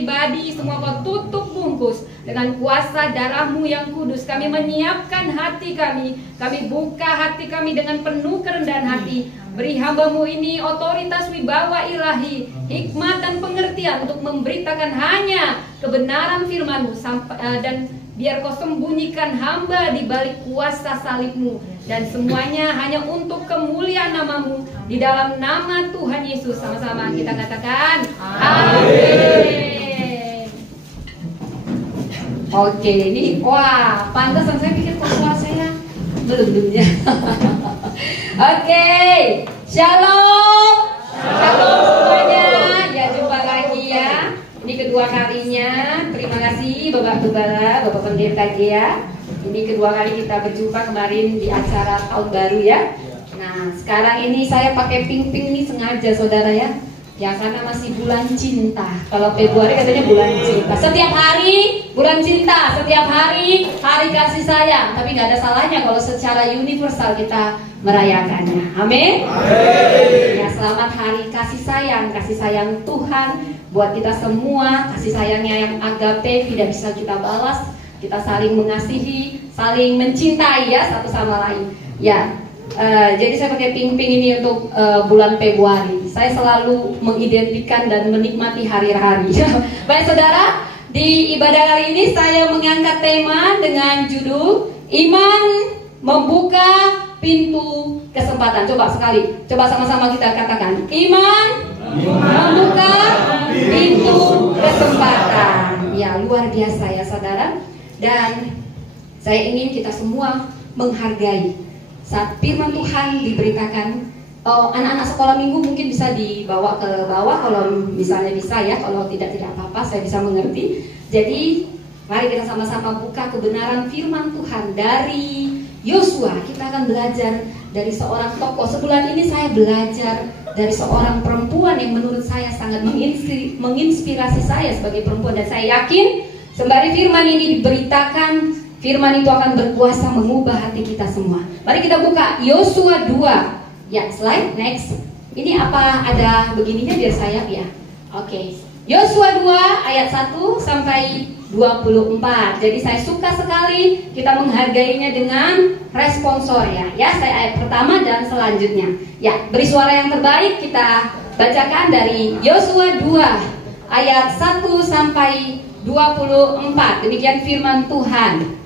pribadi semua kau tutup bungkus dengan kuasa darah-Mu yang kudus. Kami menyiapkan hati kami buka hati kami dengan penuh kerendahan hati. Beri hamba-Mu ini otoritas wibawa ilahi, hikmat dan pengertian untuk memberitakan hanya kebenaran firman-Mu, dan biar kau sembunyikan hamba di balik kuasa salib-Mu, dan semuanya hanya untuk kemuliaan nama-Mu, di dalam nama Tuhan Yesus. Sama-sama kita katakan amin. Oke, ini wah, pantesan saya pikir kok suara saya belum-belumnya. Oke, shalom. Shalom semuanya. Ya, jumpa lagi ya. Ini kedua kalinya. Terima kasih Bapak Gembala, Bapak Pendeta Gea. Ini kedua kali kita berjumpa, kemarin di acara tahun baru ya. Nah, sekarang ini saya pakai pink-pink nih sengaja saudara ya. Ya karena masih bulan cinta. Kalau Februari katanya bulan cinta. Setiap hari bulan cinta, setiap hari hari kasih sayang. Tapi nggak ada salahnya kalau secara universal kita merayakannya. Amin. Ya, selamat hari kasih sayang Tuhan buat kita semua. Kasih sayangnya yang agape tidak bisa kita balas. Kita saling mengasihi, saling mencintai ya satu sama lain. Ya. Jadi saya pakai pink-pink ini untuk bulan Februari. Saya selalu mengidentikan dan menikmati hari-hari. Baik saudara, di ibadah hari ini saya mengangkat tema dengan judul Iman Membuka Pintu Kesempatan. Coba sekali, coba sama-sama kita katakan, Iman membuka pintu kesempatan. Ya luar biasa ya saudara. Dan saya ingin kita semua menghargai saat firman Tuhan diberitakan. Anak-anak sekolah minggu mungkin bisa dibawa ke bawah kalau misalnya bisa ya, kalau tidak apa-apa, saya bisa mengerti. Jadi mari kita sama-sama buka kebenaran firman Tuhan dari Yosua. Kita akan belajar dari seorang tokoh. Sebulan ini saya belajar dari seorang perempuan yang menurut saya sangat menginspirasi saya sebagai perempuan. Dan saya yakin sembari firman ini diberitakan, firman itu akan berkuasa mengubah hati kita semua. Mari kita buka Yosua 2. Ya, slide next. Ini apa ada begininya biar saya ya. Oke. Yosua 2 ayat 1 sampai 24. Jadi saya suka sekali kita menghargainya dengan responsor ya. Ya, saya ayat pertama dan selanjutnya. Ya, beri suara yang terbaik kita bacakan dari Yosua 2 ayat 1 sampai 24. Demikian firman Tuhan.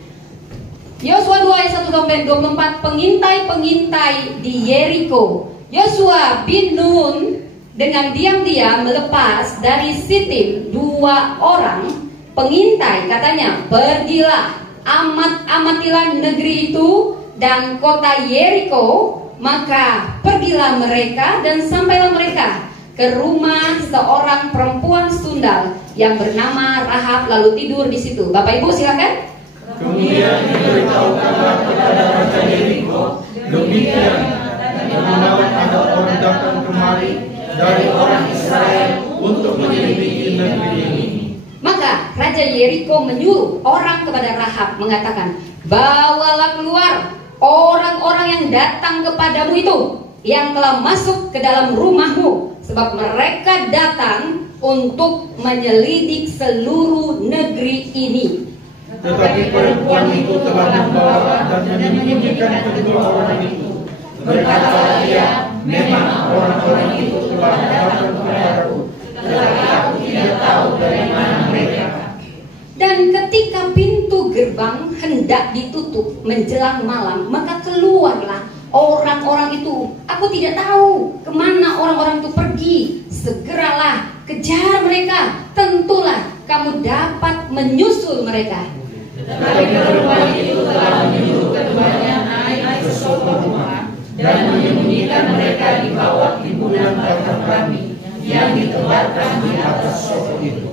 Yosua 2 ayat 1 sampai 24. Pengintai-pengintai di Yeriko. Yosua bin Nun dengan diam-diam melepas dari Sitim 2 orang pengintai. Katanya, pergilah, amatilah negeri itu dan kota Yeriko. Maka pergilah mereka dan sampailah mereka ke rumah seorang perempuan sundal yang bernama Rahab, lalu tidur di situ. Bapak Ibu silakan. Kemudian diberitahukanlah kepada raja Yeriko demikian, kemudian ada orang datang kemari dari orang Israel untuk menyelidiki negeri ini. Maka raja Yeriko menyuruh orang kepada Rahab mengatakan, bawalah keluar orang-orang yang datang kepadamu itu, yang telah masuk ke dalam rumahmu, sebab mereka datang untuk menyelidik seluruh negeri ini. Tetapi perempuan itu telah membawa dan menyembunyikan kedua orang itu. Berkatalah dia, memang orang-orang itu telah datang kepadaku, tetapi aku tidak tahu dari mana mereka. Dan ketika pintu gerbang hendak ditutup menjelang malam, maka keluarlah orang-orang itu. Aku tidak tahu kemana orang-orang itu pergi. Segeralah kejar mereka, tentulah kamu dapat menyusul mereka. Tetapi perempuan itu telah menyuruh keduanya naik ke sokong rumah dan menyembunyikan mereka di bawah timbunan batang kami yang ditebarkan di atas sokong itu.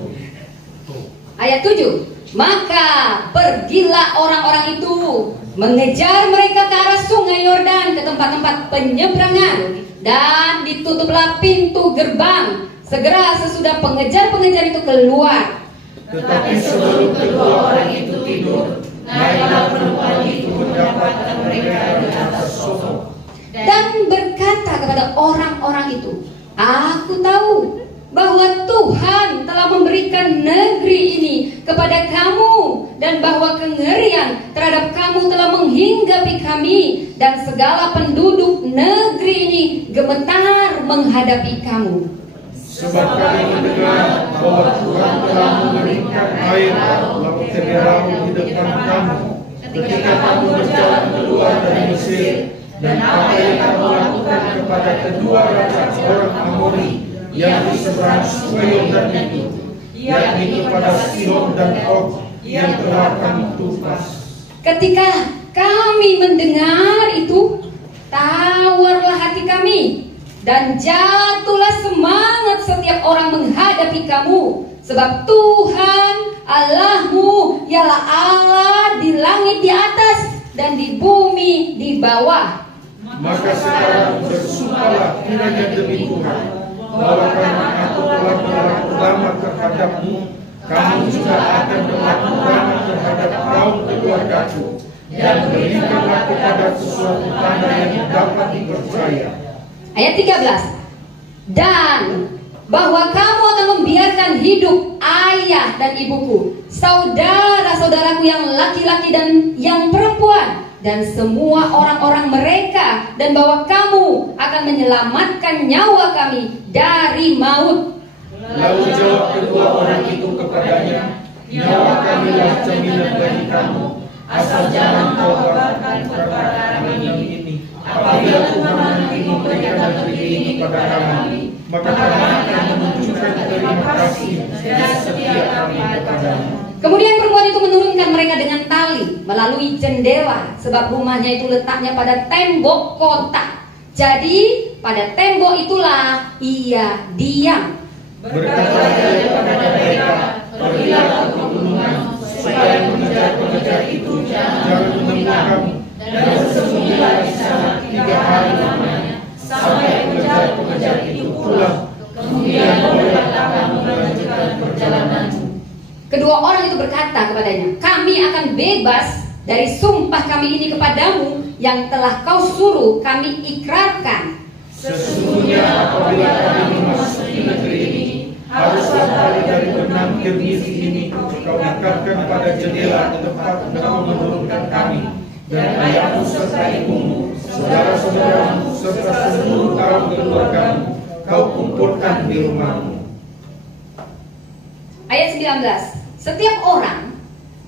Ayat 7. Maka pergilah orang-orang itu mengejar mereka ke arah sungai Yordan, ke tempat-tempat penyeberangan, dan ditutuplah pintu gerbang. Segera sesudah pengejar-pengejar itu keluar. Tetapi sebelum kedua orang itu tidur, naiklah perempuan itu mendapatkan mereka di atas sokong dan berkata kepada orang-orang itu, aku tahu bahwa Tuhan telah memberikan negeri ini kepada kamu, dan bahwa kengerian terhadap kamu telah menghinggapi kami, dan segala penduduk negeri ini gemetar menghadapi kamu. Sebab kami mendengar bahwa Tuhan telah mengeringkan air laut Keberau di depan kamu ketika kamu berjalan keluar dari Mesir, dan apa yang kamu lakukan kepada kedua raja orang Amori yang di seberang Sungai Yordan itu, yakni kepada Sihon dan Og yang telah kami tumpas. Ketika kami mendengar itu, tawarlah hati kami, dan jatuhlah semangat setiap orang menghadapi kamu, sebab Tuhan Allahmu ialah Allah di langit di atas dan di bumi di bawah. Maka sekarang bersumpahlah kiranya demi Tuhan, bahwa karena aku telah berlaku lama terhadapmu, kamu juga akan berlaku lama terhadap kaum keluargaku, dan berikanlah kepada sesuatu tanda yang dapat dipercaya. Ayat 13. Dan bahwa kamu akan membiarkan hidup ayah dan ibuku, saudara-saudaraku yang laki-laki dan yang perempuan, dan semua orang-orang mereka, dan bahwa kamu akan menyelamatkan nyawa kami dari maut. Lalu jawab kedua orang itu kepadanya, nyawa kamilah jaminan bagi kamu, asal jangan kau batalkan perkara ini. Apabila Tuhan nanti memberikan negeri ini kepada kami, maka kami akan menunjukkan terima kasih dan setia kami kepadanya. Kemudian perempuan itu menurunkan mereka dengan tali melalui jendela, sebab rumahnya itu letaknya pada tembok kota. Jadi pada tembok itulah ia diam. Berkatalah ia kepada mereka, pergilah ke pegunungan, supaya pengejar-pengejar itu jangan menemukan kamu, dan bersembunyilah di sana 3 hari lamanya, sampai pengejar-pengejar itu pulang. Kemudian bolehlah kamu melanjutkan perjalananmu. Kedua orang itu berkata kepadanya, kami akan bebas dari sumpah kami ini kepadamu yang telah kau suruh kami ikrarkan. Sesungguhnya apabila kami memasuki negeri ini, haruslah tali dari benang Kirmizi ini kau ikatkan pada jendela tempat engkau menurunkan kami, dan ayahmu serta ibumu, saudara-saudaramu, serta seluruh kaum keluargamu kau kumpulkan di rumahmu. Ayat 19. Setiap orang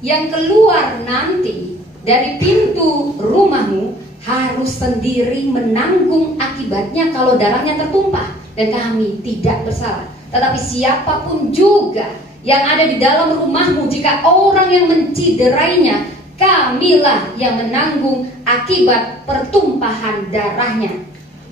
yang keluar nanti dari pintu rumahmu harus sendiri menanggung akibatnya kalau darahnya tertumpah, dan kami tidak bersalah. Tetapi siapapun juga yang ada di dalam rumahmu, jika orang yang menciderainya, kamilah yang menanggung akibat pertumpahan darahnya.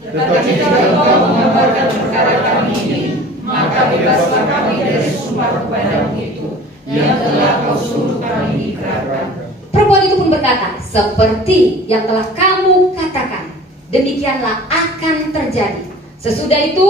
Tetapi jika engkau mengabarkan perkara kami ini, maka bebaslah kami dari sumpah kepadamu itu yang telah kau suruh kami ikrarkan. Perempuan itu pun berkata, seperti yang telah kamu katakan, demikianlah akan terjadi. Sesudah itu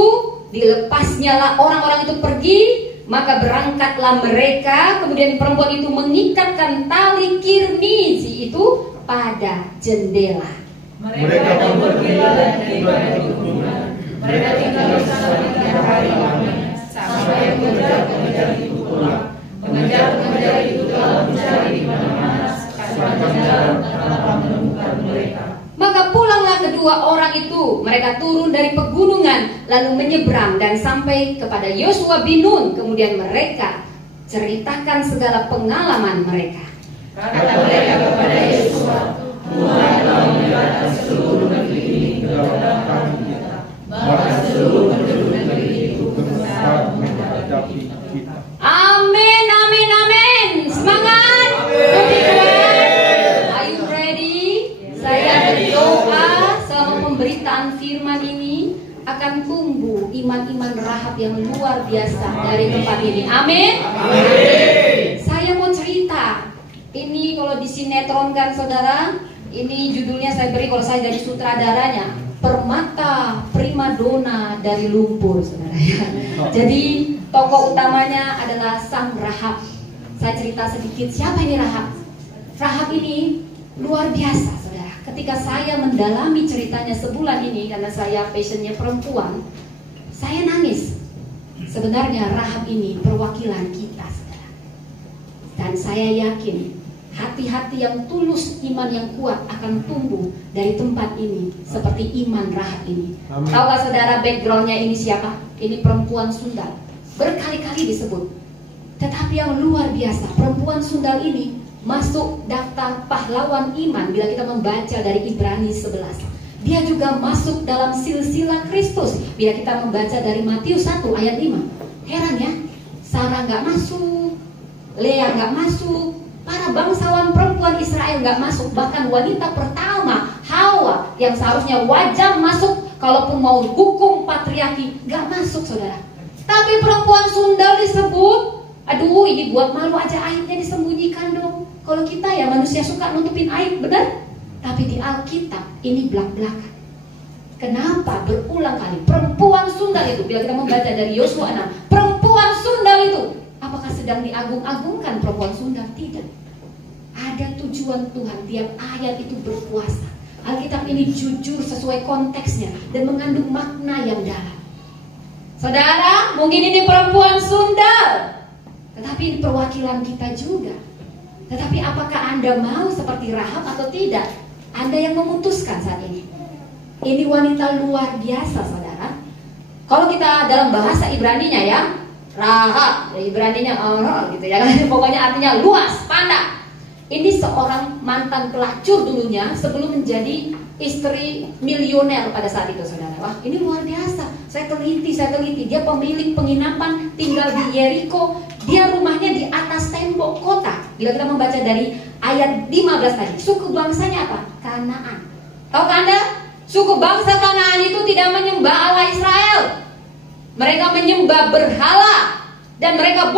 dilepasnyalah orang-orang itu pergi, maka berangkatlah mereka. Kemudian perempuan itu mengikatkan tali Kirmizi itu pada jendela. Mereka pun pergi dan tiba di pegunungan. Mereka tinggal di sana 3 hari lamanya, sampai pengejar-pengejar itu pulang. Pengejar-pengejar itu telah mencari di mana-mana sepanjang jalan tanpa menemukan mereka. Maka pulanglah kedua orang itu, mereka turun dari pegunungan lalu menyeberang dan sampai kepada Yosua bin Nun. Kemudian mereka ceritakan segala pengalaman mereka. Kata mereka kepada Yosua, Tuhan telah menyerahkan seluruh negeri ini ke dalam tangan kita, maka seluruh penduduk negeri itu gemetar menghadapi kita. Amin, amin, amin. Semangat. Are you ready? Saya berdoa selama pemberitaan firman ini akan tumbuh iman-iman Rahab yang luar biasa dari tempat ini. Amin. Saya mau cerita. Ini kalau disinetronkan saudara, ini judulnya saya beri kalau saya jadi sutradaranya, Permata Primadona dari Lumpur, saudara. Jadi tokoh utamanya adalah Sang Rahab. Saya cerita sedikit siapa ini Rahab. Rahab ini luar biasa, saudara. Ketika saya mendalami ceritanya sebulan ini, karena saya passionnya perempuan, saya nangis. Sebenarnya Rahab ini perwakilan kita, saudara. Dan saya yakin hati-hati yang tulus, iman yang kuat akan tumbuh dari tempat ini seperti iman Rahab ini. Tahukah saudara backgroundnya ini siapa? Ini perempuan Sundal. Berkali-kali disebut. Tetapi yang luar biasa, perempuan Sundal ini masuk daftar pahlawan iman bila kita membaca dari Ibrani 11. Dia juga masuk dalam silsilah Kristus bila kita membaca dari Matius 1 ayat 5. Heran ya, Sarah nggak masuk, Lea nggak masuk, para bangsawan perempuan Israel nggak masuk. Bahkan wanita pertama, Hawa, yang seharusnya wajar masuk kalaupun mau hukum patriarki, nggak masuk, saudara. Tapi perempuan Sundal disebut. Aduh, ini buat malu aja, aibnya disembunyikan dong. Kalau kita ya manusia suka nutupin aib, benar? Tapi di Alkitab ini belak-belakan. Kenapa berulang kali perempuan Sundal itu, bila kita membaca dari Yosua 6, perempuan Sundal itu, apakah sedang diagung-agungkan perempuan Sundal? Tidak. Ada tujuan Tuhan, tiap ayat itu berkuasa. Alkitab ini jujur sesuai konteksnya dan mengandung makna yang dalam. Saudara, mungkin ini perempuan Sundal, tetapi ini perwakilan kita juga. Tetapi apakah Anda mau seperti Rahab atau tidak? Anda yang memutuskan saat ini. Ini wanita luar biasa, saudara. Kalau kita dalam bahasa Ibraninya ya, Rahab, Ibraninya gitu ya. Pokoknya artinya luas, pandang. Ini seorang mantan pelacur dulunya sebelum menjadi istri milioner pada saat itu, saudara. Wah, ini luar biasa. Saya teliti. Dia pemilik penginapan, tinggal di Yeriko. Dia rumahnya di atas tembok kota. Bila kita membaca dari ayat 15 tadi, suku bangsanya apa? Kanaan. Tahukah Anda? Suku bangsa Kanaan itu tidak menyembah Allah Israel. Mereka menyembah berhala. Dan mereka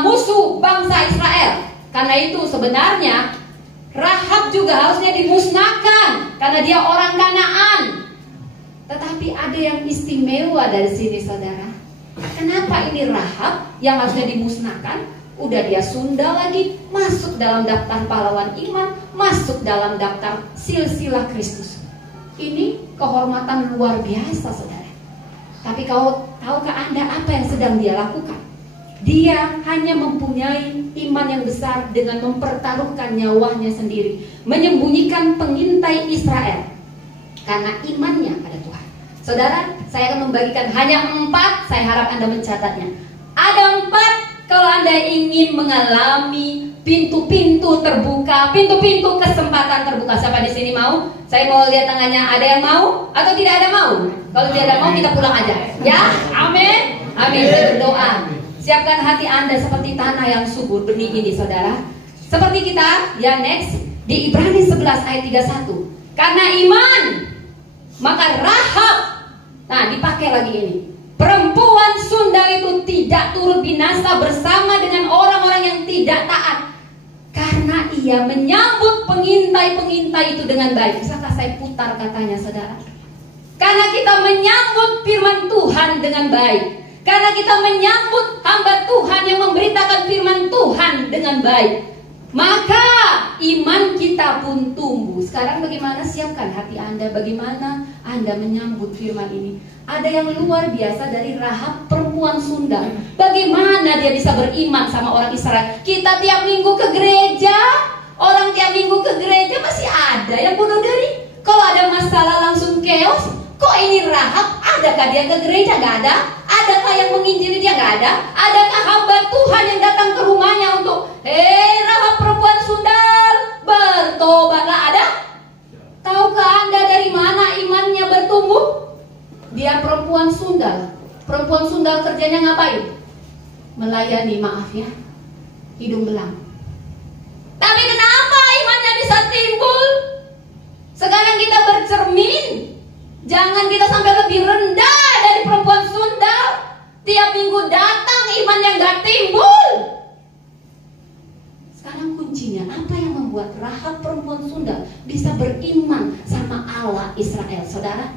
musuh bangsa Israel. Karena itu sebenarnya Rahab juga harusnya dimusnahkan, karena dia orang Kanaan. Tetapi ada yang istimewa dari sini, saudara. Kenapa ini Rahab yang harusnya dimusnahkan? Udah dia Sundal lagi, masuk dalam daftar pahlawan iman, masuk dalam daftar silsilah Kristus. Ini kehormatan luar biasa, saudara. Tapi tahukah Anda apa yang sedang dia lakukan? Dia hanya mempunyai iman yang besar dengan mempertaruhkan nyawanya sendiri, menyembunyikan pengintai Israel karena imannya pada Tuhan. Saudara, saya akan membagikan hanya 4. Saya harap Anda mencatatnya. Ada 4 kalau Anda ingin mengalami pintu-pintu terbuka, pintu-pintu kesempatan terbuka. Siapa di sini mau? Saya mau lihat tangannya. Ada yang mau atau tidak ada mau? Kalau tidak ada mau, kita pulang aja. Ya, amin. Amin. Saya berdoa. Siapkan hati Anda seperti tanah yang subur benih ini, saudara. Seperti kita, ya next, di Ibrani 11 ayat 31. Karena iman, maka Rahab, nah dipakai lagi ini, perempuan Sundal itu tidak turut binasa bersama dengan orang-orang yang tidak taat. Karena ia menyambut pengintai-pengintai itu dengan baik. Bisakah saya putar katanya, saudara? Karena kita menyambut firman Tuhan dengan baik. Karena kita menyambut hamba Tuhan yang memberitakan firman Tuhan dengan baik, maka iman kita pun tumbuh. Sekarang bagaimana siapkan hati Anda? Bagaimana Anda menyambut firman ini? Ada yang luar biasa dari Rahab, perempuan Sundal. Bagaimana dia bisa beriman sama orang Israel? Kita tiap minggu ke gereja, orang tiap minggu ke gereja masih ada yang bunuh diri. Kalau ada masalah langsung chaos. Kok ini Rahab? Adakah dia ke gereja? Gak ada. Adakah yang menginjili dia? Gak ada. Adakah hamba Tuhan yang datang ke rumahnya untuk Rahab perempuan Sundal, bertobatlah? Ada? Tahukah Anda dari mana imannya bertumbuh? Dia perempuan Sundal. Perempuan Sundal kerjanya ngapain? Melayani, maaf ya, hidung belang. Tapi kenapa imannya bisa timbul? Sekarang kita bercermin. Jangan kita sampai lebih rendah dari perempuan Sundal. Tiap minggu datang iman yang gak timbul. Sekarang kuncinya, apa yang membuat Rahab perempuan Sundal bisa beriman sama Allah Israel, saudara?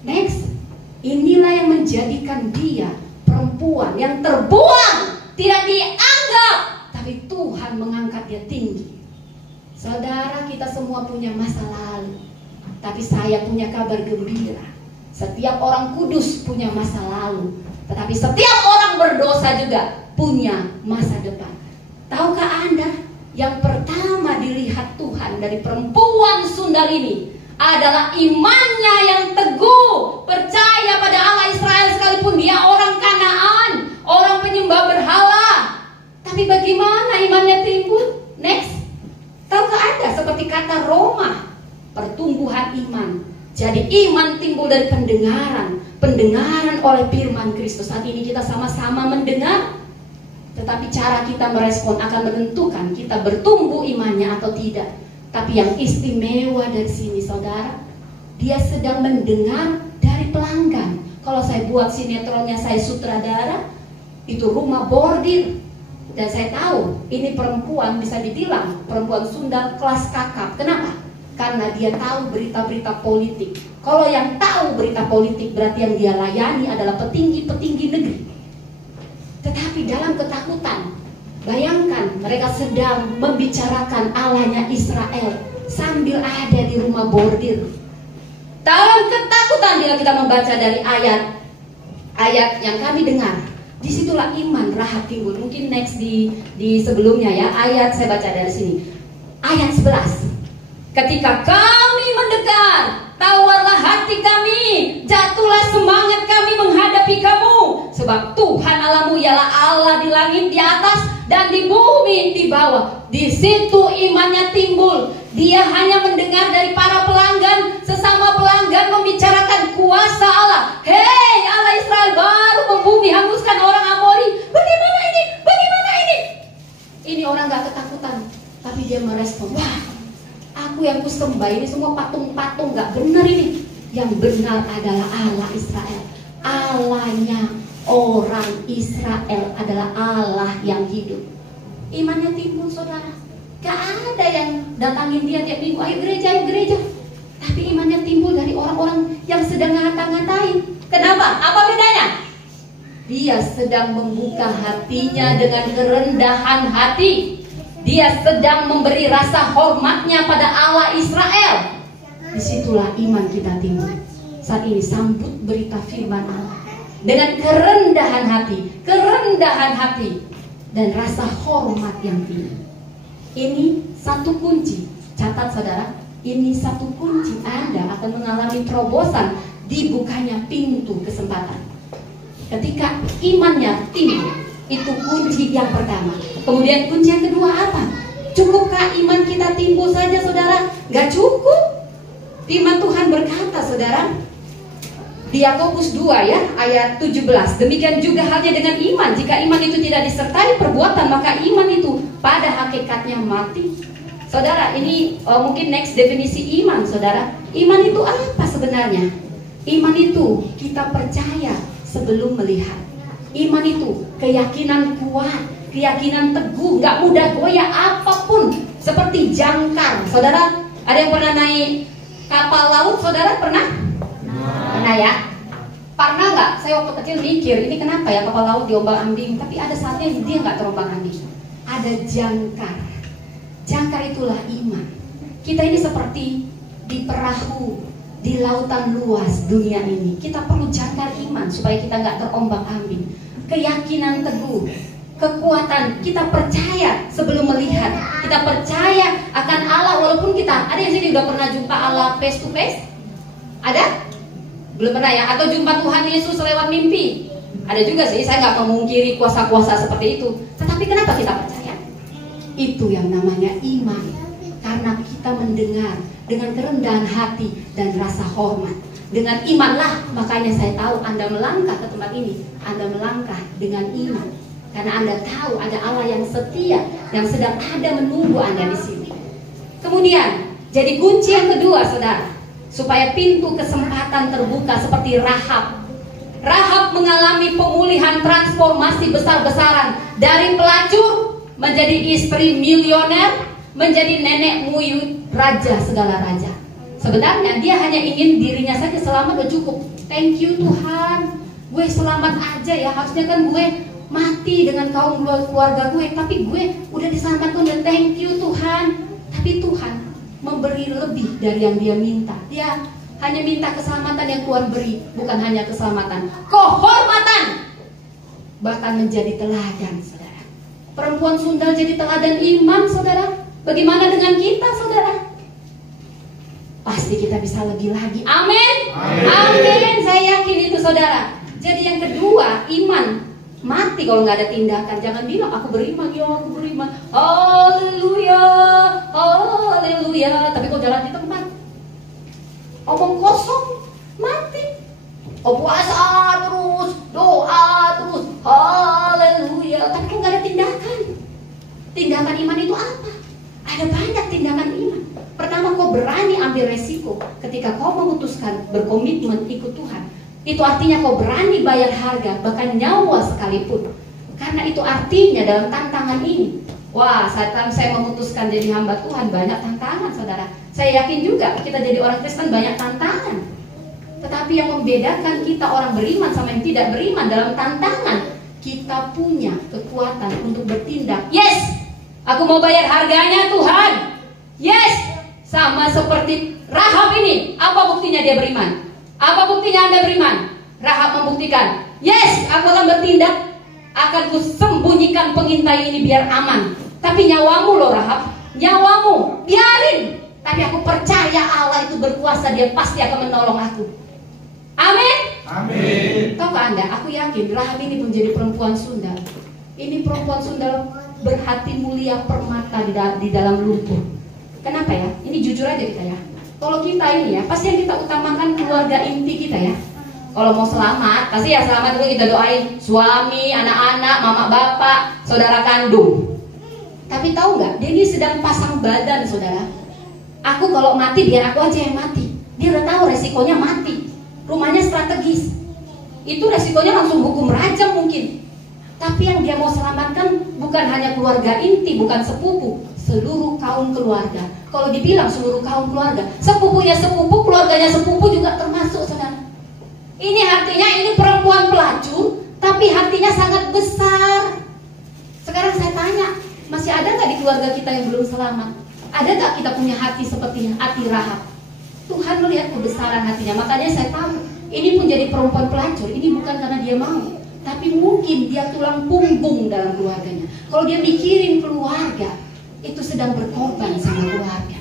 Next, inilah yang menjadikan dia perempuan yang terbuang, tidak dianggap, tapi Tuhan mengangkat dia tinggi. Saudara, kita semua punya masa lalu. Tapi saya punya kabar gembira. Setiap orang kudus punya masa lalu. Tetapi setiap orang berdosa juga punya masa depan. Tahukah Anda, yang pertama dilihat Tuhan dari perempuan sundal ini adalah imannya yang teguh, percaya pada Allah Israel sekalipun dia orang Kanaan, orang penyembah berhala. Tapi bagaimana imannya timbul? Next. Tahukah Anda, seperti kata Roma, pertumbuhan iman. Jadi iman timbul dari pendengaran, pendengaran oleh firman Kristus. Saat ini kita sama-sama mendengar, tetapi cara kita merespon akan menentukan kita bertumbuh imannya atau tidak. Tapi yang istimewa dari sini, saudara, dia sedang mendengar dari pelanggan. Kalau saya buat sinetronnya, saya sutradara, itu rumah bordir. Dan saya tahu ini perempuan bisa dibilang perempuan sundal kelas kakap. Kenapa? Karena dia tahu berita-berita politik. Kalau yang tahu berita politik berarti yang dia layani adalah petinggi-petinggi negeri. Tetapi dalam ketakutan, bayangkan mereka sedang membicarakan Allahnya Israel sambil ada di rumah bordir. Dalam ketakutan bila kita membaca dari ayat yang kami dengar, disitulah iman Rahab timbul. Mungkin next di sebelumnya ya, ayat saya baca dari sini. Ayat 11. Ketika kami mendengar, tawarlah hati kami, jatuhlah semangat kami menghadapi kamu. Sebab Tuhan Allahmu ialah Allah di langit di atas dan di bumi di bawah. Di situ imannya timbul. Dia hanya mendengar dari para pelanggan, sesama pelanggan membicarakan kuasa Allah. Hei, Allah Israel baru membumi, hanguskan orang Amori. Bagaimana ini? Bagaimana ini? Ini orang gak ketakutan, tapi dia merespon, wah, aku yang kusembah ini semua patung-patung, gak benar ini. Yang benar adalah Allah Israel. Allahnya orang Israel adalah Allah yang hidup. Imannya timbul, saudara. Gak ada yang datangin dia tiap minggu, ayo gereja. Tapi imannya timbul dari orang-orang yang sedang ngata-ngatain. Kenapa? Apa bedanya? Dia sedang membuka hatinya dengan kerendahan hati. Dia sedang memberi rasa hormatnya pada Allah Israel. Disitulah iman kita timbul. Saat ini sambut berita firman Allah dengan kerendahan hati dan rasa hormat yang tinggi. Ini satu kunci. Catat saudara, ini satu kunci Anda akan mengalami terobosan dibukanya pintu kesempatan. Ketika imannya timbul, itu kunci yang pertama. Kemudian kunci yang kedua apa? Cukupkah iman kita timbul saja, saudara? Gak cukup. Firman Tuhan berkata, saudara, di Yakobus 2 ya, ayat 17. Demikian juga halnya dengan iman. Jika iman itu tidak disertai perbuatan, maka iman itu pada hakikatnya mati. Saudara, ini mungkin next definisi iman, saudara. Iman itu apa sebenarnya? Iman itu kita percaya sebelum melihat. Iman itu keyakinan kuat, keyakinan teguh, gak mudah goyah apapun. Seperti jangkar. Saudara, ada yang pernah naik kapal laut? Saudara pernah? Pernah ya? Pernah nggak? Saya waktu kecil mikir, ini kenapa ya kapal laut diombang-ambing? Tapi ada saatnya dia nggak terombang-ambing. Ada jangkar. Jangkar itulah iman. Kita ini seperti di perahu di lautan luas dunia ini. Kita perlu jangkar iman supaya kita nggak terombang-ambing. Keyakinan teguh, kekuatan, kita percaya sebelum melihat. Kita percaya akan Allah walaupun kita, ada yang sini udah pernah jumpa Allah face to face? Ada? Belum pernah ya? Atau jumpa Tuhan Yesus lewat mimpi? Ada juga sih, saya nggak memungkiri kuasa-kuasa seperti itu. Tetapi kenapa kita percaya? Itu yang namanya iman. Karena kita mendengar dengan kerendahan hati dan rasa hormat. Dengan imanlah, makanya saya tahu Anda melangkah ke tempat ini. Anda melangkah dengan iman. Karena Anda tahu ada Allah yang setia, yang sedang ada menunggu Anda di sini. Kemudian, jadi kunci yang kedua, saudara, supaya pintu kesempatan terbuka seperti Rahab. Rahab mengalami pemulihan transformasi besar-besaran. Dari pelacur menjadi istri milioner, menjadi nenek moyang raja segala raja. Sebenarnya dia hanya ingin dirinya saja selamat udah cukup. Thank you Tuhan, gue selamat aja ya. Harusnya kan gue mati dengan kaum keluarga gue, tapi gue udah diselamatkan dan thank you Tuhan. Tapi Tuhan memberi lebih dari yang dia minta. Dia hanya minta keselamatan yang Tuhan beri, bukan hanya keselamatan, kehormatan. bahkan menjadi teladan, saudara. Perempuan Sundal jadi teladan iman, saudara. Bagaimana dengan kita, saudara? Pasti kita bisa lebih lagi. Amin. Amin. Saya yakin itu, saudara. Jadi yang kedua, iman mati kalau nggak ada tindakan. Jangan bilang aku beriman, ya aku beriman, haleluya, haleluya. Tapi kok jalan di tempat, omong kosong, mati. Oh puasa terus, doa terus, haleluya. Tapi kok nggak ada tindakan. Tindakan iman itu apa? Ada banyak tindakan iman. Pertama, kau berani ambil resiko ketika kau memutuskan berkomitmen ikut Tuhan. Itu artinya kau berani bayar harga, bahkan nyawa sekalipun. Karena itu artinya dalam tantangan ini, wah, saat saya memutuskan jadi hamba Tuhan, banyak tantangan, saudara. Saya yakin juga kita jadi orang Kristen banyak tantangan. Tetapi yang membedakan kita orang beriman sama yang tidak beriman dalam tantangan, kita punya kekuatan untuk bertindak. Yes, aku mau bayar harganya, Tuhan. Yes, sama seperti Rahab ini. Apa buktinya dia beriman? Apa buktinya Anda beriman? Rahab membuktikan, yes, aku akan bertindak, akan kusembunyikan pengintai ini biar aman. Tapi nyawamu loh Rahab, nyawamu, biarin. Tapi aku percaya Allah itu berkuasa, dia pasti akan menolong aku. Amin. Amin. Tahukah Anda, aku yakin Rahab ini pun jadi perempuan Sundal. Ini perempuan Sundal berhati mulia permata di dalam lumpur. Kenapa ya? Ini jujur aja kita ya. Kalau kita ini ya, pasti yang kita utamakan keluarga inti kita ya. Kalau mau selamat, pasti ya selamat dulu kita doain suami, anak-anak, mama, bapak, saudara kandung. Tapi tahu nggak? Dia ini sedang pasang badan, saudara. Aku kalau mati biar aku aja yang mati. Dia udah tahu resikonya mati. Rumahnya strategis. Itu resikonya langsung hukum rajam mungkin. Tapi yang dia mau selamatkan bukan hanya keluarga inti, bukan sepupu, seluruh kaum keluarga. Kalau dibilang seluruh kaum keluarga, sepupunya sepupu, keluarganya sepupu juga termasuk, saudara. Ini artinya ini perempuan pelacur, tapi hatinya sangat besar. Sekarang saya tanya, masih ada nggak di keluarga kita yang belum selamat? Ada nggak kita punya hati seperti hati Rahab? Tuhan melihat kebesaran hatinya, makanya saya tahu ini pun jadi perempuan pelacur. Ini bukan karena dia mau, tapi mungkin dia tulang punggung dalam keluarganya. Kalau dia mikirin keluarga, itu sedang berkorban sama keluarga.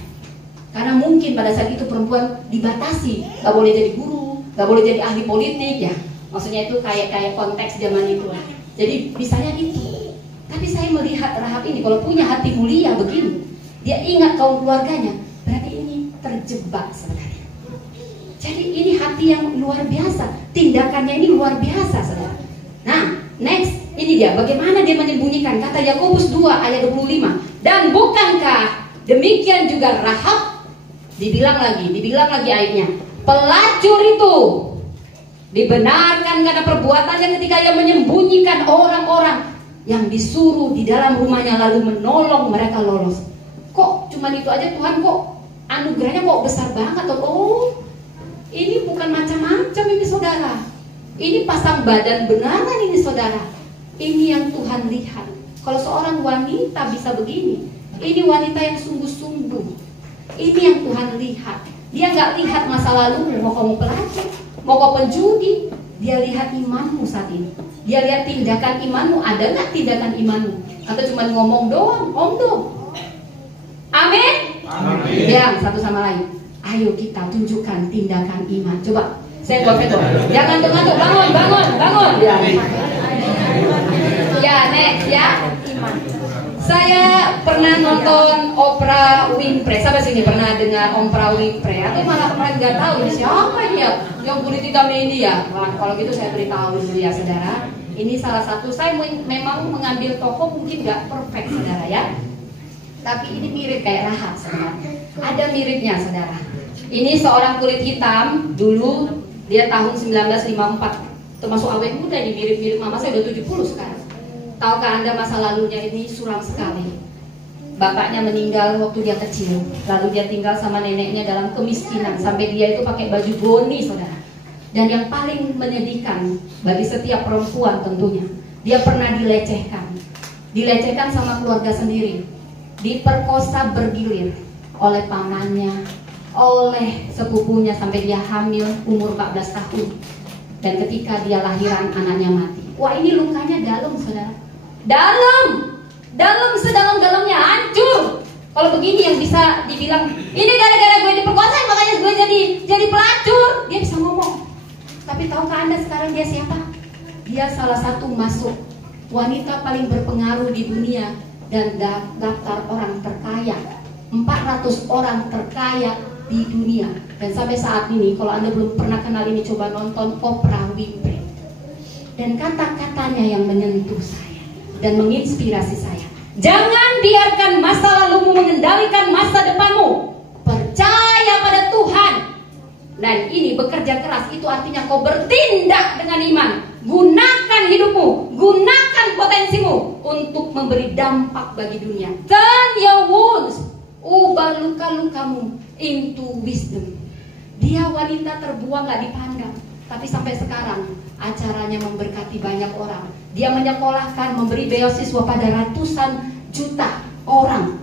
Karena mungkin pada saat itu perempuan dibatasi, gak boleh jadi guru, gak boleh jadi ahli politik ya. Maksudnya itu kayak konteks zaman itu lah. Jadi bisanya itu. Tapi saya melihat Rahab ini kalau punya hati mulia begini, dia ingat kaum keluarganya, berarti ini terjebak sebenarnya. Jadi ini hati yang luar biasa, tindakannya ini luar biasa, saudara. Nah, next, ini dia bagaimana dia menyembunyikan. Kata Yakobus 2 ayat 25. Dan bukankah demikian juga Rahab? Dibilang lagi ayatnya, pelacur itu dibenarkan karena perbuatannya ketika ia menyembunyikan orang-orang yang disuruh di dalam rumahnya lalu menolong mereka lolos. Kok cuman itu aja Tuhan, kok anugerahnya kok besar banget? Oh, ini bukan macam-macam ini saudara. Ini pasang badan beneran ini saudara. Ini yang Tuhan lihat. Kalau seorang wanita bisa begini, ini wanita yang sungguh-sungguh. Ini yang Tuhan lihat. Dia nggak lihat masa lalu, mau kamu pelacur, mau kau penjudi. Dia lihat imanmu saat ini. Dia lihat tindakan imanmu. Ada nggak tindakan imanmu? Atau cuma ngomong doang, omdo? Amin. Amin. Ya, satu sama lain. Ayo kita tunjukkan tindakan iman. Coba, saya buat itu. Jangan ngantuk-ngantuk, bangun. Ya, next ya. Saya pernah nonton Oprah Winfrey. Siapa sini pernah dengar Oprah Winfrey? Atau malah kemarin nggak tahu ini siapa dia yang kulit hitam ini ya? Nah, kalau gitu saya beritahu dulu ya saudara. Ini salah satu, saya memang mengambil tokoh mungkin nggak perfect saudara ya. Tapi ini mirip kayak Rahab sebenarnya. Ada miripnya saudara. Ini seorang kulit hitam dulu, dia tahun 1954. Termasuk awet muda nih, mirip-mirip mama saya udah 70 sekarang. Tahukah Anda masa lalunya ini suram sekali. Bapaknya meninggal waktu dia kecil, lalu dia tinggal sama neneknya dalam kemiskinan sampai dia itu pakai baju goni saudara. Dan yang paling menyedihkan bagi setiap perempuan tentunya, dia pernah dilecehkan sama keluarga sendiri, diperkosa bergilir oleh pamannya, oleh sepupunya sampai dia hamil umur 14 tahun. Dan ketika dia lahiran anaknya mati. Wah, ini lukanya dalam, saudara. Dalam sedalam-dalamnya, hancur. Kalau begini yang bisa dibilang, ini gara-gara gue diperkosa makanya gue jadi pelacur. Dia bisa ngomong. Tapi tahukah Anda sekarang dia siapa? Dia salah satu masuk wanita paling berpengaruh di dunia dan daftar orang terkaya. 400 orang terkaya di dunia. Dan sampai saat ini, kalau Anda belum pernah kenal ini, coba nonton Oprah Winfrey. Dan kata-katanya yang menyentuh saya dan menginspirasi saya. Jangan biarkan masa lalumu mengendalikan masa depanmu. Percaya pada Tuhan. Dan ini bekerja keras, itu artinya kau bertindak dengan iman. Gunakan hidupmu, gunakan potensimu untuk memberi dampak bagi dunia. Turn your wounds, ubah luka-lukamu into wisdom. Dia wanita terbuang gak dipandang, tapi sampai sekarang acaranya memberkati banyak orang. Dia menyekolahkan, memberi beasiswa pada ratusan juta orang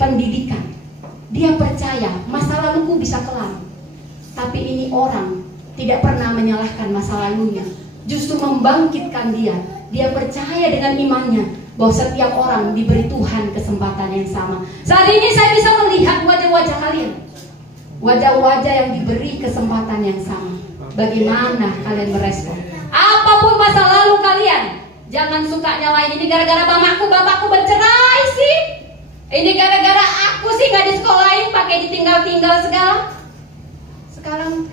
pendidikan. Dia percaya masa laluku bisa kelam. Tapi ini orang tidak pernah menyalahkan masa lalunya, justru membangkitkan dia. Dia percaya dengan imannya bahwa setiap orang diberi Tuhan kesempatan yang sama. Saat ini saya bisa melihat wajah-wajah kalian, wajah-wajah yang diberi kesempatan yang sama. Bagaimana kalian merespon? Apapun masa lalu kalian, jangan suka nyalain ini gara-gara bapakku bercerai sih. Ini gara-gara aku sih gak disekolahin, pakai ditinggal-tinggal segala. Sekarang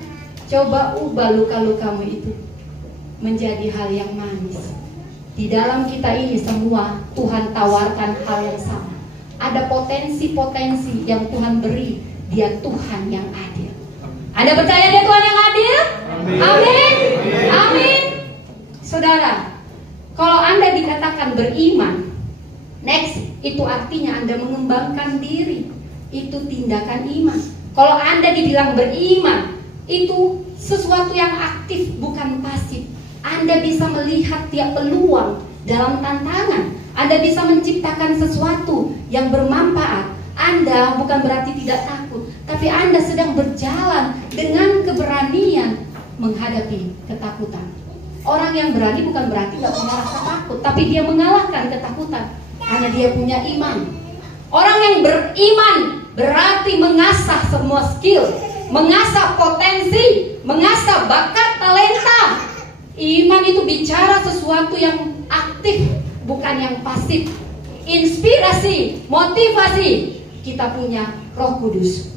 coba ubah luka-lukamu itu menjadi hal yang manis. Di dalam kita ini semua Tuhan tawarkan hal yang sama. Ada potensi-potensi yang Tuhan beri. Dia Tuhan yang adil. Anda percaya dia Tuhan yang adil? Amin. Amin. Saudara, kalau Anda dikatakan beriman, next, itu artinya Anda mengembangkan diri. Itu tindakan iman. Kalau Anda dibilang beriman, itu sesuatu yang aktif, bukan pasif. Anda bisa melihat tiap peluang dalam tantangan. Anda bisa menciptakan sesuatu yang bermanfaat. Anda bukan berarti tidak takut, tapi Anda sedang berjalan dengan keberanian menghadapi ketakutan. Orang yang berani bukan berarti tidak punya rasa takut, tapi dia mengalahkan ketakutan karena dia punya iman. Orang yang beriman berarti mengasah semua skill, mengasah potensi, mengasah bakat, talenta. Iman itu bicara sesuatu yang aktif, bukan yang pasif. Inspirasi, motivasi. Kita punya Roh Kudus.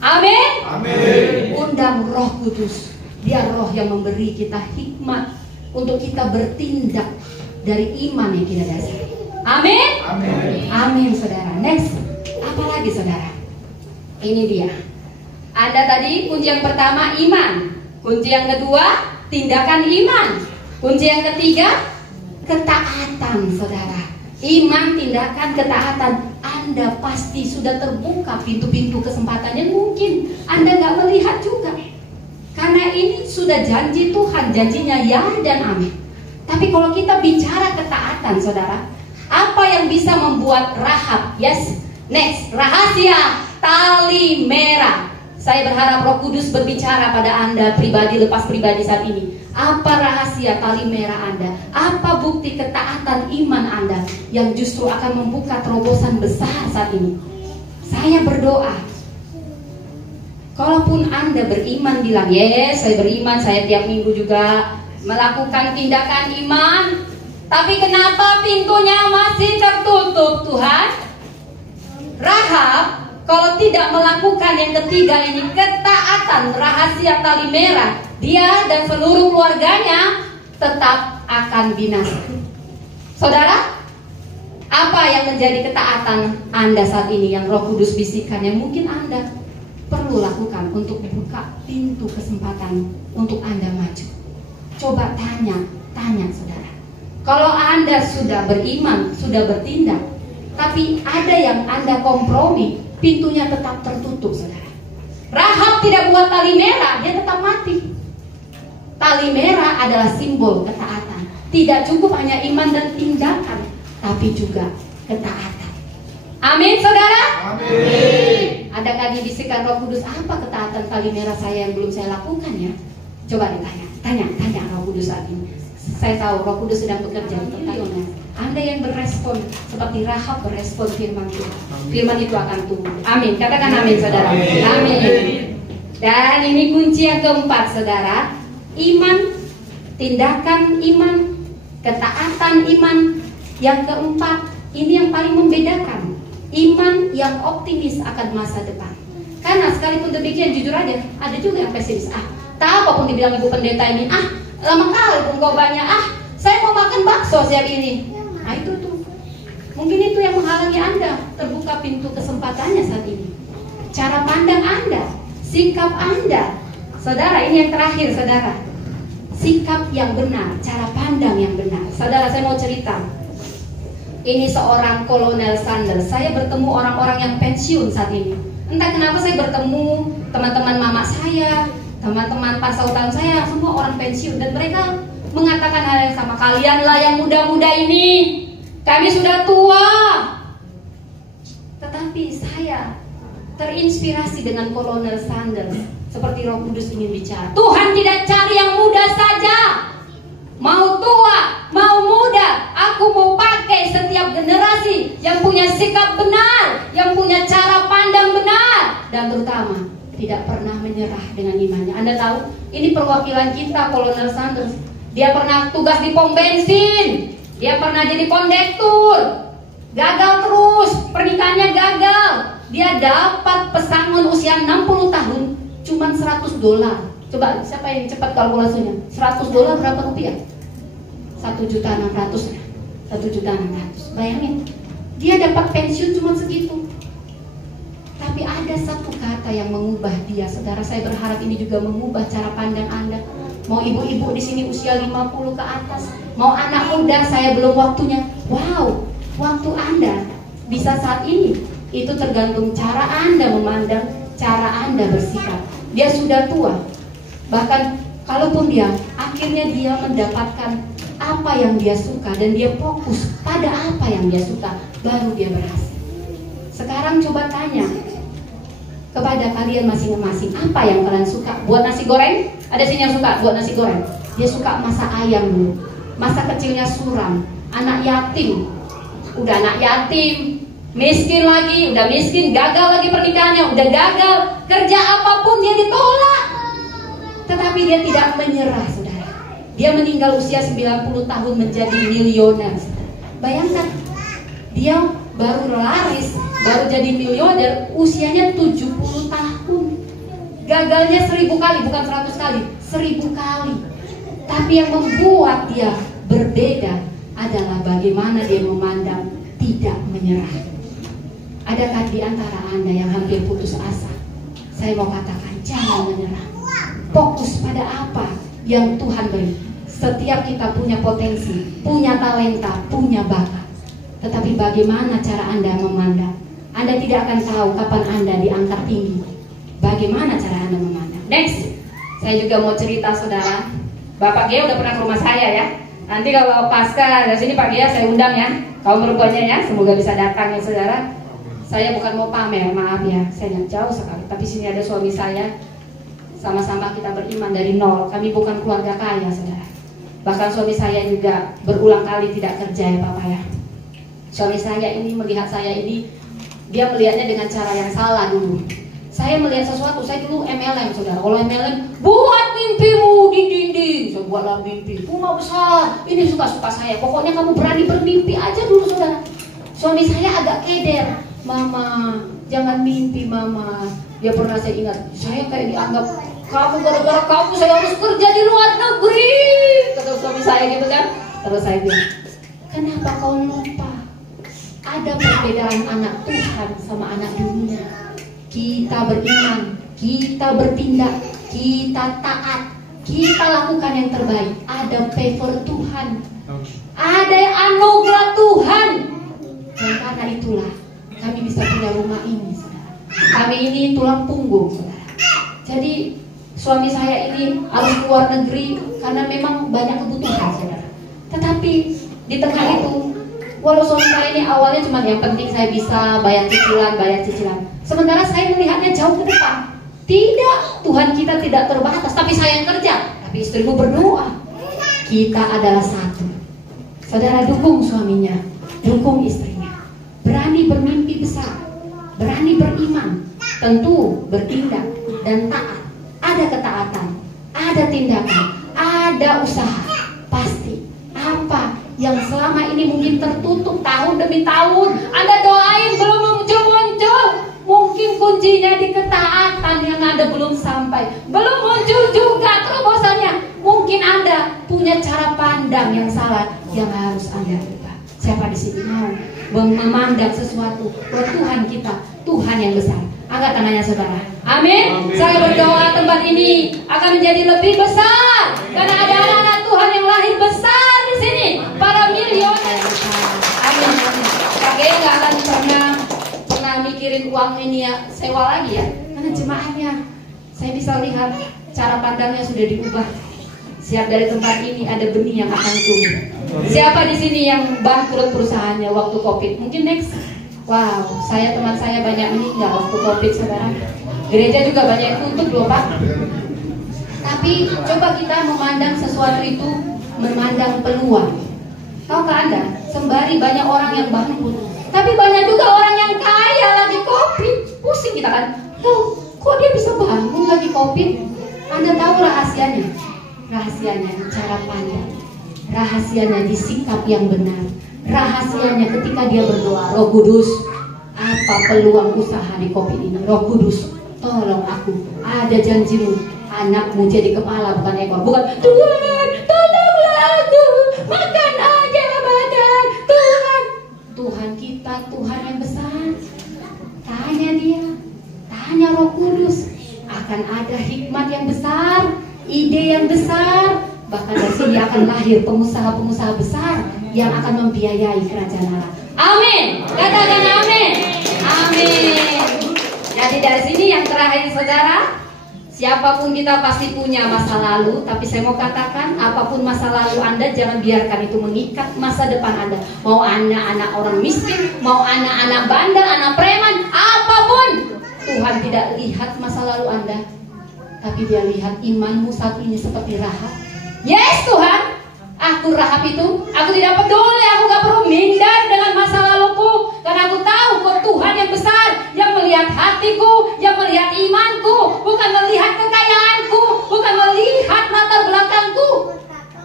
Amin. Amin. Undang Roh Kudus. Dia roh yang memberi kita hikmat untuk kita bertindak dari iman yang kita dasari. Amin. Amin. Amin, saudara. Next. Apalagi saudara? Ini dia. Anda tadi kunci yang pertama iman. Kunci yang kedua tindakan iman. Kunci yang ketiga ketaatan, saudara. Iman, tindakan, ketaatan. Anda pasti sudah terbuka pintu-pintu kesempatan yang mungkin Anda nggak melihat juga. Karena ini sudah janji Tuhan, janjinya ya dan amin. Tapi kalau kita bicara ketaatan, saudara, apa yang bisa membuat Rahab? Yes, next, rahasia tali merah. Saya berharap Roh Kudus berbicara pada Anda pribadi, lepas pribadi saat ini. Apa rahasia tali merah Anda? Apa bukti ketaatan iman Anda yang justru akan membuka terobosan besar saat ini? Saya berdoa, kalaupun Anda beriman, bilang, yes, saya beriman, saya tiap minggu juga melakukan tindakan iman. Tapi kenapa pintunya masih tertutup, Tuhan? Rahab, kalau tidak melakukan yang ketiga ini, ketaatan, rahasia tali merah, dia dan seluruh keluarganya tetap akan binasa. Saudara, apa yang menjadi ketaatan Anda saat ini yang Roh Kudus bisikan yang mungkin Anda perlu lakukan untuk buka pintu kesempatan untuk Anda maju? Coba tanya saudara. Kalau Anda sudah beriman, sudah bertindak, tapi ada yang Anda kompromi, pintunya tetap tertutup, saudara. Rahab tidak buat tali merah, dia tetap mati. Tali merah adalah simbol ketaatan. Tidak cukup hanya iman dan tindakan, tapi juga ketaatan. Amin, saudara. Amin. Adakah dibisikkan Roh Kudus, apa ketaatan tali merah saya yang belum saya lakukan ya? Coba ditanya, tanya Roh Kudus saat ini. Saya tahu Roh Kudus sedang bekerja untuk Anda. Anda yang berespon seperti Rahab berespon firman Tuhan. Firman itu akan tumbuh. Amin. Katakan amin, saudara. Amin. Dan ini kunci yang keempat, saudara. Iman, tindakan iman, ketaatan iman. Yang keempat, ini yang paling membedakan. Iman yang optimis akan masa depan. Karena sekalipun demikian, jujur aja, ada juga yang pesimis. Tak apapun dibilang ibu pendeta ini, lama kali pun kau banyak, saya mau makan bakso siang ini. Nah itu tuh, mungkin itu yang menghalangi Anda terbuka pintu kesempatannya saat ini. Cara pandang Anda, sikap Anda, saudara, ini yang terakhir, saudara. Sikap yang benar, cara pandang yang benar. Saudara, saya mau cerita. Ini seorang Kolonel Sanders. Saya bertemu orang-orang yang pensiun saat ini. Entah kenapa saya bertemu teman-teman mama saya, teman-teman pasautan saya, semua orang pensiun. Dan mereka mengatakan hal yang sama. Kalianlah yang muda-muda ini, kami sudah tua. Tetapi saya terinspirasi dengan Kolonel Sanders. Seperti Roh Kudus ingin bicara, Tuhan tidak cari yang muda saja. Mau tua, mau muda, aku mau pakai setiap generasi yang punya sikap benar, yang punya cara pandang benar, dan terutama tidak pernah menyerah dengan imannya. Anda tahu, ini perwakilan kita, Kolonel Sanders. Dia pernah tugas di pom bensin, dia pernah jadi kondektur, gagal terus, pernikahannya gagal. Dia dapat pesangon usia 60 tahun, cuman $100. Coba siapa yang cepat kalkulasinya? $100 berapa rupiah? 1.600.000. 1.600.000. Bayangin, dia dapat pensiun cuma segitu. Tapi ada satu kata yang mengubah dia, saudara. Saya berharap ini juga mengubah cara pandang Anda. Mau ibu-ibu di sini usia 50 ke atas, mau anak muda, saya belum waktunya. Wow, waktu Anda bisa saat ini. Itu tergantung cara Anda memandang, cara Anda bersikap. Dia sudah tua. Bahkan kalaupun dia akhirnya dia mendapatkan apa yang dia suka dan dia fokus pada apa yang dia suka, baru dia berhasil. Sekarang coba tanya kepada kalian masing-masing, apa yang kalian suka? Buat nasi goreng? Ada sini yang suka buat nasi goreng? Dia suka masak ayam dulu. Masa kecilnya suram, anak yatim. Udah anak yatim, miskin lagi, udah miskin, gagal lagi pernikahannya, udah gagal, kerja apapun dia ditolak. Tetapi dia tidak menyerah, saudara. Dia meninggal usia 90 tahun menjadi miliuner. Bayangkan, dia baru laris, baru jadi miliuner, usianya 70 tahun. Gagalnya 1000 kali, bukan 100 kali, 1000 kali. Tapi yang membuat dia berbeda adalah bagaimana dia memandang tidak menyerah. Adakah di antara Anda yang hampir putus asa? Saya mau katakan, jangan menyerah. Fokus pada apa yang Tuhan beri. Setiap kita punya potensi, punya talenta, punya bakat. Tetapi bagaimana cara Anda memandang? Anda tidak akan tahu kapan Anda diangkat tinggi. Bagaimana cara Anda memandang? Next, saya juga mau cerita, saudara. Bapak Gia udah pernah ke rumah saya ya. Nanti kalau pasca dari sini Pak Gia saya undang ya. Kaum perempuannya ya, semoga bisa datang ya, saudara. Saya bukan mau pamer, maaf ya, saya jauh sekali. Tapi sini ada suami saya. Sama-sama kita beriman dari nol. Kami bukan keluarga kaya, saudara. Bahkan suami saya juga berulang kali tidak kerja ya Bapak ya. Suami saya ini melihat saya ini, dia melihatnya dengan cara yang salah dulu. Saya melihat sesuatu, saya dulu MLM, saudara. Kalau MLM, buat mimpimu di dinding. Saya buatlah mimpi, rumah besar. Ini suka-suka saya. Pokoknya kamu berani bermimpi aja dulu, saudara. Suami saya agak keder. Mama, jangan mimpi mama. Dia pernah, saya ingat, saya kayak dianggap, kamu gara-gara kamu saya harus kerja di luar negeri. Kata suami saya gitu kan. Terus saya bilang, kenapa kau lupa? Ada perbedaan anak Tuhan sama anak dunia. Kita beriman, kita bertindak, kita taat, kita lakukan yang terbaik. Ada favor Tuhan, ada anugerah Tuhan. Dan karena itulah kami bisa punya rumah ini, saudara. Kami ini tulang punggung, saudara. Jadi suami saya ini harus keluar negeri karena memang banyak kebutuhan, saudara. Tetapi di tengah itu, walau suami saya ini awalnya cuma yang penting saya bisa bayar cicilan. Sementara saya melihatnya jauh ke depan. Tidak, Tuhan kita tidak terbatas. Tapi saya yang kerja, tapi istrimu berdoa. Kita adalah satu. Saudara, dukung suaminya, dukung istrinya. Berani bermimpi besar, berani beriman, tentu bertindak dan taat. Ada ketaatan, ada tindakan, ada usaha. Pasti apa yang selama ini mungkin tertutup tahun demi tahun, Anda doain belum muncul-muncul. Mungkin kuncinya di ketaatan yang Anda belum sampai, belum muncul juga terobosannya. Mungkin Anda punya cara pandang yang salah yang harus Anda ubah. Siapa di sini mau memandang sesuatu bahwa Tuhan kita, Tuhan yang besar? Angkat tangannya saudara. Amin. Saya berdoa tempat ini akan menjadi lebih besar karena ada anak-anak Tuhan yang lahir besar di sini, para milioner. Amin. Kakek nggak akan pernah mikirin uang ini ya sewa lagi ya, karena jemaahnya saya bisa lihat cara pandangnya sudah diubah. Siap dari tempat ini ada benih yang akan tumbuh. Siapa di sini yang bangkrut perusahaannya waktu Covid? Mungkin next. Wow, teman saya banyak meninggal waktu Covid, saudara. Gereja juga banyak yang tutup loh Pak. Tapi coba kita memandang sesuatu itu, memandang peluang. Tahukah Anda, sembari banyak orang yang bangkrut, tapi banyak juga orang yang kaya lagi Covid. Pusing kita kan, kok dia bisa bangun lagi Covid? Anda tahu rahasianya? Rahasianya di cara pandang, rahasianya di sikap yang benar, rahasianya ketika dia berdoa. Roh Kudus, apa peluang usaha di Covid ini? Roh Kudus, tolong aku. Ada janjimu, anakmu jadi kepala bukan ekor. Bukan Tuhan, tolonglah aku, makan aja badan. Tuhan, Tuhan kita, Tuhan yang besar. Tanya dia, tanya Roh Kudus. Akan ada hikmat yang besar, ide yang besar, bahkan dari sini akan lahir pengusaha-pengusaha besar yang akan membiayai kerajaan Allah. Amin. Katakan amin. Amin. Jadi dari sini yang terakhir saudara, siapapun kita pasti punya masa lalu, tapi saya mau katakan apapun masa lalu Anda jangan biarkan itu mengikat masa depan Anda. Mau anak-anak orang miskin, mau anak-anak bandel, anak preman, apapun, Tuhan tidak lihat masa lalu Anda, tapi dia lihat imanmu saat ini seperti Rahab. Yes Tuhan, aku Rahab itu, aku tidak peduli, aku gak perlu minder dengan masa laluku, karena aku tahu kau Tuhan yang besar, yang melihat hatiku, yang melihat imanku, bukan melihat kekayaanku, bukan melihat latar belakangku.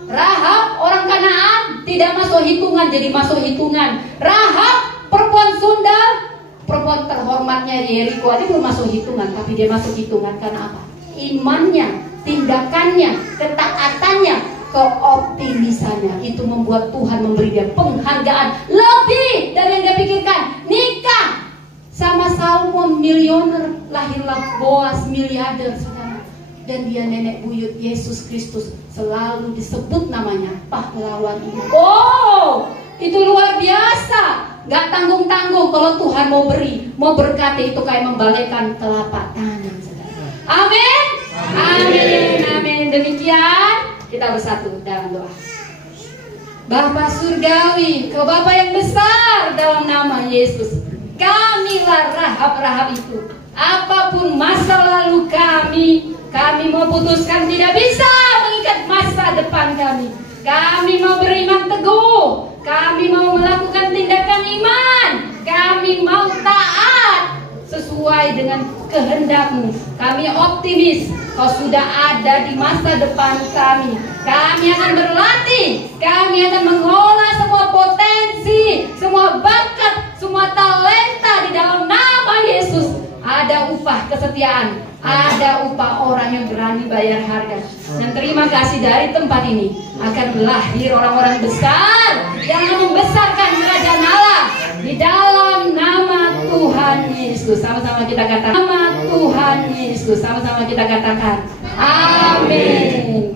Rahab orang Kanaan tidak masuk hitungan, jadi masuk hitungan. Rahab perempuan Sunda, perempuan terhormatnya Yeriko, dia belum masuk hitungan, tapi dia masuk hitungan karena apa? Imannya, tindakannya, ketaatannya, keoptimisannya, itu membuat Tuhan memberi dia penghargaan lebih dari yang dia pikirkan. Nikah sama Salmon milioner, lahirlah Boas miliarder, saudara. Dan dia nenek buyut Yesus Kristus, selalu disebut namanya pahlawan iman. Oh, itu luar biasa. Gak tanggung-tanggung kalau Tuhan mau beri, mau berkati, itu kayak membalaikan telapak tangan, saudara. Amin. Amin. Amin. Demikian kita bersatu dalam doa. Bapa Surgawi, Kau Bapa yang besar, dalam nama Yesus, kamilah Rahab-Rahab itu. Apapun masa lalu kami mau putuskan tidak bisa mengikat masa depan kami. Kami mau beriman teguh, kami mau melakukan tindakan iman, kami mau taat sesuai dengan kehendak-Mu. Kami optimis Kau sudah ada di masa depan kami. Kami akan berlatih, kami akan mengolah semua potensi, semua bakat, semua talenta di dalam nama Yesus. Ada upah kesetiaan, ada upah orang yang berani bayar harga. Dan terima kasih dari tempat ini akan lahir orang-orang besar yang membesarkan kerajaan Allah di dalam nama Tuhan Yesus. Sama-sama kita katakan nama Tuhan Yesus. Sama-sama kita katakan amin.